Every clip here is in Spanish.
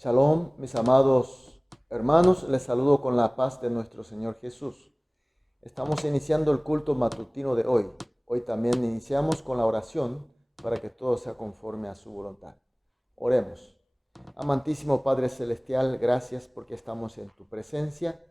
Shalom, mis amados hermanos, les saludo con la paz de nuestro Señor Jesús. Estamos iniciando el culto matutino de hoy. Hoy también iniciamos con la oración para que todo sea conforme a su voluntad. Oremos. Amantísimo Padre Celestial, gracias porque estamos en tu presencia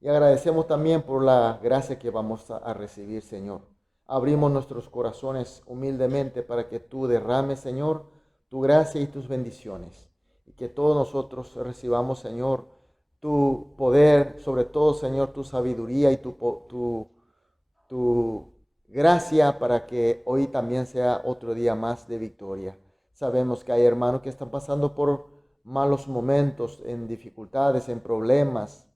y agradecemos también por la gracia que vamos a recibir, Señor. Abrimos nuestros corazones humildemente para que tú derrames, Señor, tu gracia y tus bendiciones. Y que todos nosotros recibamos, Señor, tu poder, sobre todo, Señor, tu sabiduría y tu gracia para que hoy también sea otro día más de victoria. Sabemos que hay hermanos que están pasando por malos momentos, en dificultades, en problemas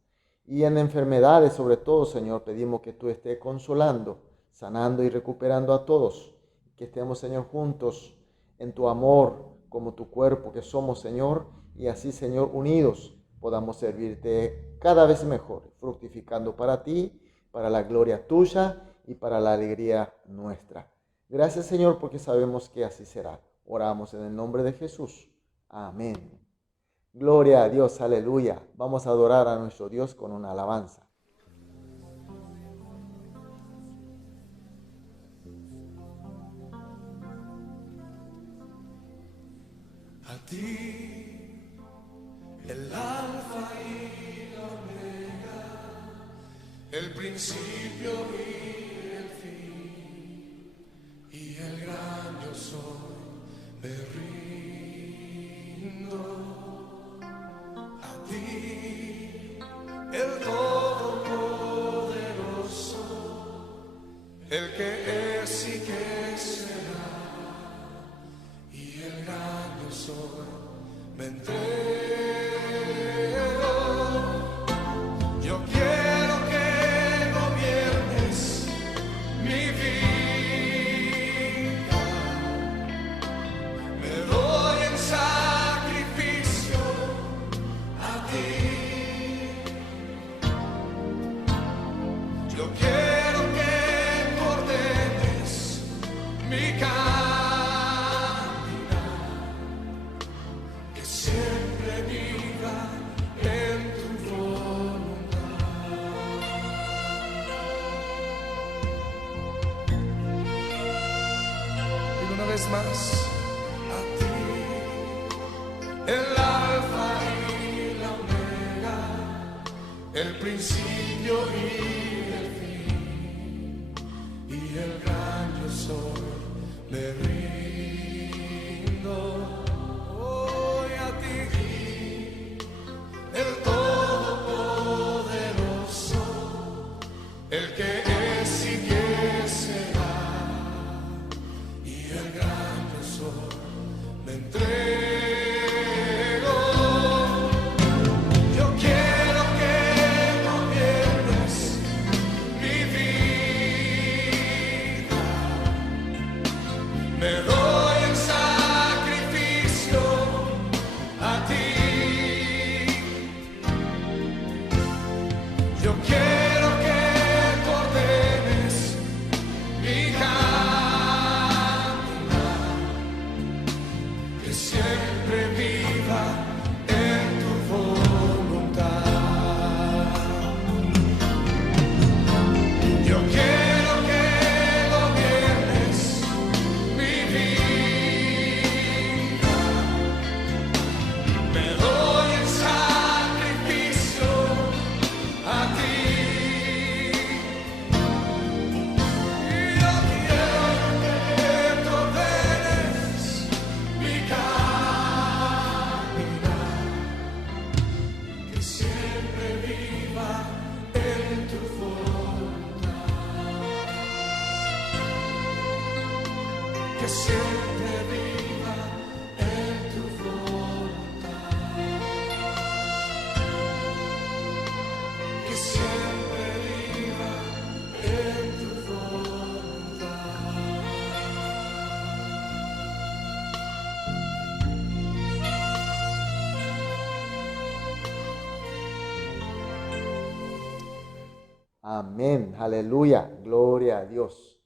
y en enfermedades, sobre todo, Señor. Pedimos que tú estés consolando, sanando y recuperando a todos. Que estemos, Señor, juntos en tu amor, como tu cuerpo que somos, Señor, y así, Señor, unidos podamos servirte cada vez mejor, fructificando para ti, para la gloria tuya y para la alegría nuestra. Gracias, Señor, porque sabemos que así será. Oramos en el nombre de Jesús. Amén. Gloria a Dios, aleluya. Vamos a adorar a nuestro Dios con una alabanza. A ti, el alfa y la omega, el principio y el fin, y el gran yo soy, me rindo. A ti, el todopoderoso, el que es y que será, y el gran yo soy, me entrego. Yo quiero que gobiernes mi vida. Me doy en sacrificio a ti. Yo quiero que tú ordenes mi caminar, que siempre viva en tu voluntad. Y una vez más, a ti, el alfa y la omega, el principio y el fin, y el gran yo soy, me rindo. Hoy a ti, el todopoderoso, el que es y que será, y el gran yo soy, me entrego. Yo quiero que gobiernes mi vida. Me doy en sacrificio a ti. Yo quiero que tú ordenes mi caminar, que siempre viva en tu voluntad. Yo quiero que gobiernes mi vida. Me doy en sacrificio a ti. Y yo quiero que tú ordenes mi caminar, que siempre viva en tu voluntad, que siempre viva en tu voluntad, que siempre viva en tu voluntad. Amén, aleluya, gloria a Dios.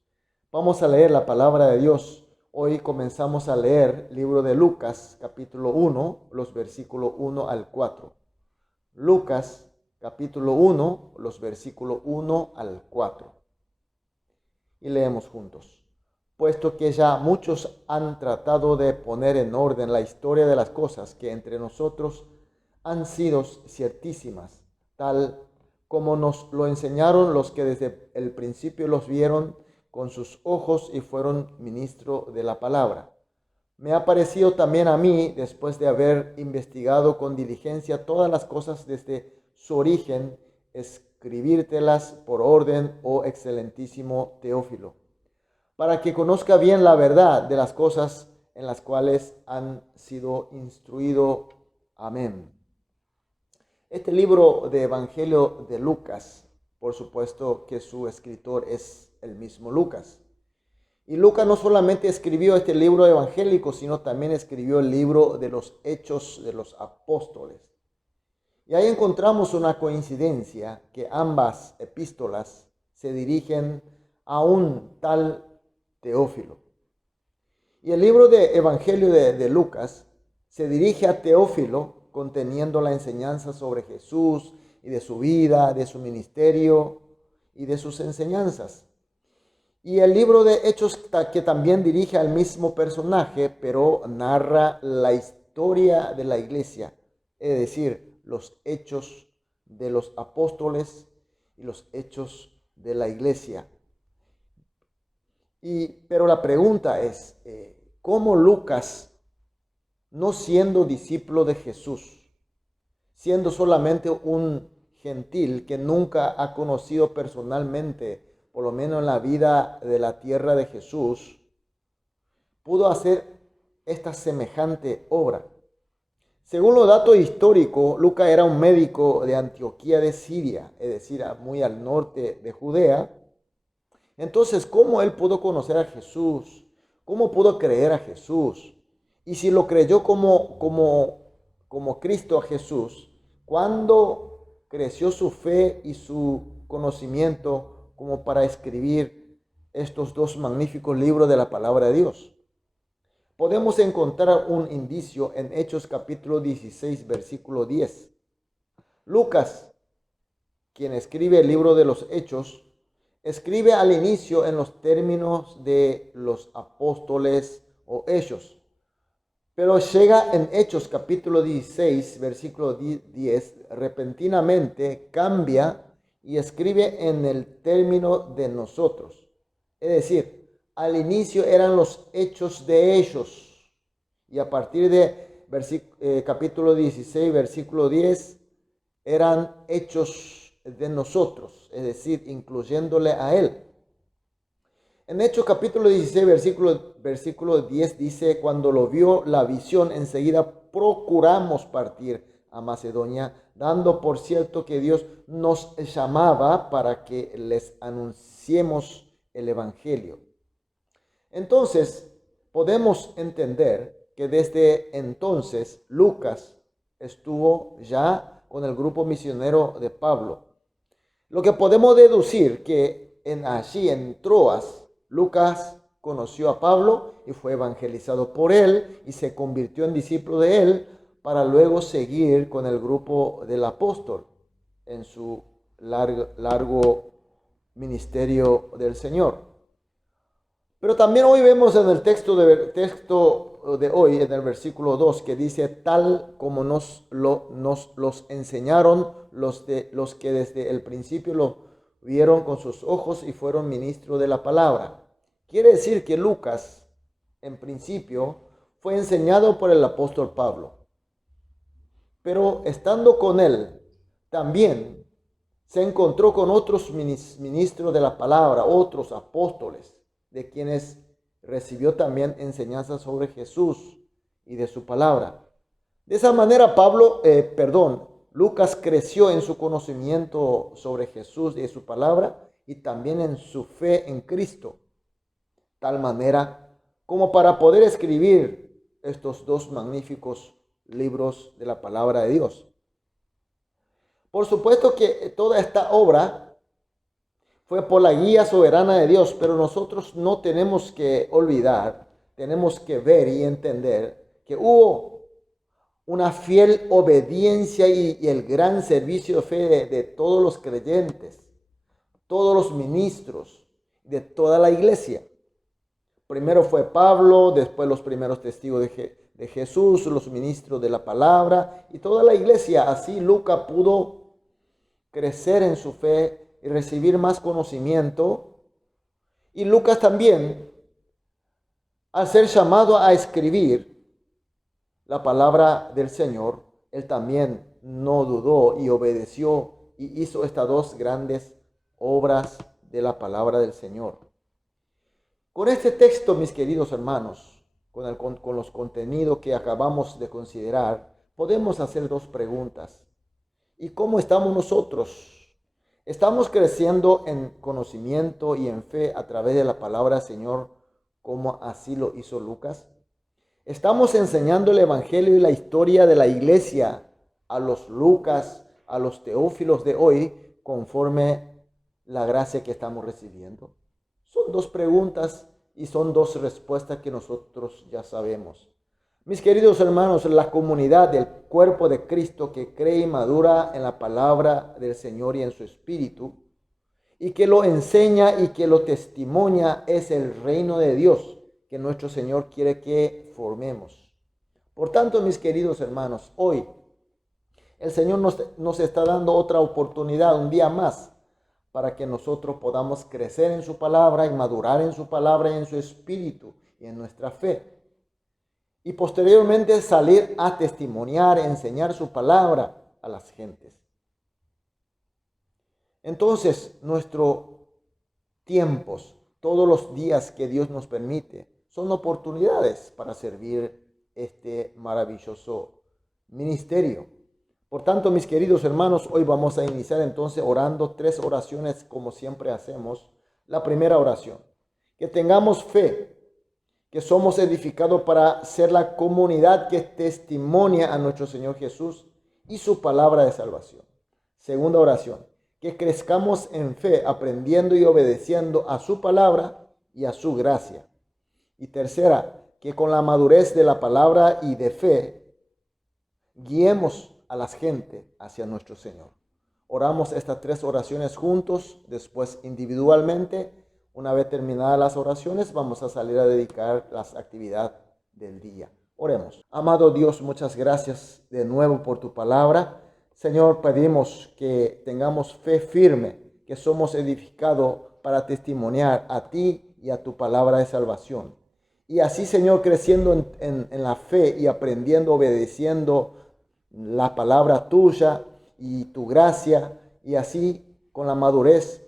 Vamos a leer la palabra de Dios Hoy comenzamos a leer el libro de Lucas, capítulo 1, los versículos 1 al 4. Lucas, capítulo 1, los versículos 1 al 4. Y leemos juntos. Puesto que ya muchos han tratado de poner en orden la historia de las cosas que entre nosotros han sido ciertísimas, tal como nos lo enseñaron los que desde el principio los vieron con sus ojos y fueron ministro de la palabra. Me ha parecido también a mí, después de haber investigado con diligencia todas las cosas desde su origen, escribírtelas por orden, oh excelentísimo Teófilo, para que conozca bien la verdad de las cosas en las cuales han sido instruido. Amén. Este libro de Evangelio de Lucas, por supuesto que su escritor es el mismo Lucas. Y Lucas no solamente escribió este libro evangélico, sino también escribió el libro de los Hechos de los Apóstoles. Y ahí encontramos una coincidencia, que ambas epístolas se dirigen a un tal Teófilo. Y el libro de Evangelio de Lucas se dirige a Teófilo, conteniendo la enseñanza sobre Jesús y de su vida, de su ministerio y de sus enseñanzas. Y el libro de Hechos, que también dirige al mismo personaje, pero narra la historia de la iglesia, es decir, los hechos de los apóstoles y los hechos de la iglesia. Pero la pregunta es, ¿cómo Lucas, no siendo discípulo de Jesús, siendo solamente un gentil que nunca ha conocido personalmente, por lo menos en la vida de la tierra de Jesús, pudo hacer esta semejante obra? Según los datos históricos, Lucas era un médico de Antioquía de Siria, es decir, muy al norte de Judea. Entonces, ¿cómo él pudo conocer a Jesús? ¿Cómo pudo creer a Jesús? Y si lo creyó como Cristo a Jesús, ¿cuándo creció su fe y su conocimiento como para escribir estos dos magníficos libros de la palabra de Dios? Podemos encontrar un indicio en Hechos capítulo 16, versículo 10. Lucas, quien escribe el libro de los Hechos, escribe al inicio en los términos de los apóstoles o hechos, pero llega en Hechos capítulo 16, versículo 10, repentinamente cambia y escribe en el término de nosotros. Es decir, al inicio eran los hechos de ellos, y a partir de capítulo 16, versículo 10, eran hechos de nosotros, es decir, incluyéndole a él. En Hechos capítulo 16, versículo 10 dice: cuando lo vio la visión, enseguida procuramos partir a Macedonia, dando por cierto que Dios nos llamaba para que les anunciemos el Evangelio. Entonces, podemos entender que desde entonces Lucas estuvo ya con el grupo misionero de Pablo. Lo que podemos deducir que allí en Troas, Lucas conoció a Pablo y fue evangelizado por él y se convirtió en discípulo de él para luego seguir con el grupo del apóstol en su largo ministerio del Señor. Pero también hoy vemos en el texto de hoy, en el versículo 2, que dice: tal como nos los enseñaron los que desde el principio lo vieron con sus ojos y fueron ministros de la palabra. Quiere decir que Lucas, en principio, fue enseñado por el apóstol Pablo. Pero estando con él, también se encontró con otros ministros de la palabra, otros apóstoles, de quienes recibió también enseñanza sobre Jesús y de su palabra. De esa manera Lucas creció en su conocimiento sobre Jesús y de su palabra y también en su fe en Cristo, tal manera como para poder escribir estos dos magníficos libros de la palabra de Dios. Por supuesto que toda esta obra fue por la guía soberana de Dios, pero nosotros no tenemos que olvidar tenemos que ver y entender que hubo una fiel obediencia y el gran servicio de fe de todos los creyentes, todos los ministros, de toda la iglesia. Primero fue Pablo, después los primeros testigos de Jesús, los ministros de la palabra y toda la iglesia. Así Lucas pudo crecer en su fe y recibir más conocimiento. Y Lucas también, al ser llamado a escribir la palabra del Señor, él también no dudó y obedeció y hizo estas dos grandes obras de la palabra del Señor. Con este texto, mis queridos hermanos, con los contenidos que acabamos de considerar, podemos hacer dos preguntas. ¿Y cómo estamos nosotros? ¿Estamos creciendo en conocimiento y en fe a través de la palabra del Señor, como así lo hizo Lucas? ¿Estamos enseñando el Evangelio y la historia de la iglesia a los Lucas, a los Teófilos de hoy, conforme la gracia que estamos recibiendo? Son dos preguntas y son dos respuestas que nosotros ya sabemos. Mis queridos hermanos, la comunidad del cuerpo de Cristo que cree y madura en la palabra del Señor y en su Espíritu, y que lo enseña y que lo testimonia, es el reino de Dios que nuestro Señor quiere que formemos. Por tanto, mis queridos hermanos, hoy el Señor nos está dando otra oportunidad, un día más, para que nosotros podamos crecer en su palabra y madurar en su palabra y en su espíritu y en nuestra fe. Y posteriormente salir a testimoniar, enseñar su palabra a las gentes. Entonces, nuestros tiempos, todos los días que Dios nos permite, son oportunidades para servir este maravilloso ministerio. Por tanto, mis queridos hermanos, hoy vamos a iniciar entonces orando 3 oraciones como siempre hacemos. La primera oración, que tengamos fe, que somos edificados para ser la comunidad que testimonia a nuestro Señor Jesús y su palabra de salvación. Segunda oración, que crezcamos en fe, aprendiendo y obedeciendo a su palabra y a su gracia. Y tercera, que con la madurez de la palabra y de fe, guiemos a las gentes hacia nuestro Señor. Oramos estas 3 oraciones juntos, después individualmente. Una vez terminadas las oraciones, vamos a salir a dedicar las actividades del día. Oremos. Amado Dios, muchas gracias de nuevo por tu palabra. Señor, pedimos que tengamos fe firme, que somos edificados para testimoniar a ti y a tu palabra de salvación. Y así, Señor, creciendo en la fe y aprendiendo, obedeciendo la palabra tuya y tu gracia, y así con la madurez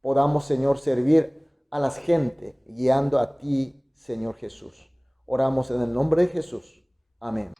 podamos, Señor, servir a las gentes, guiando a ti, Señor Jesús. Oramos en el nombre de Jesús. Amén.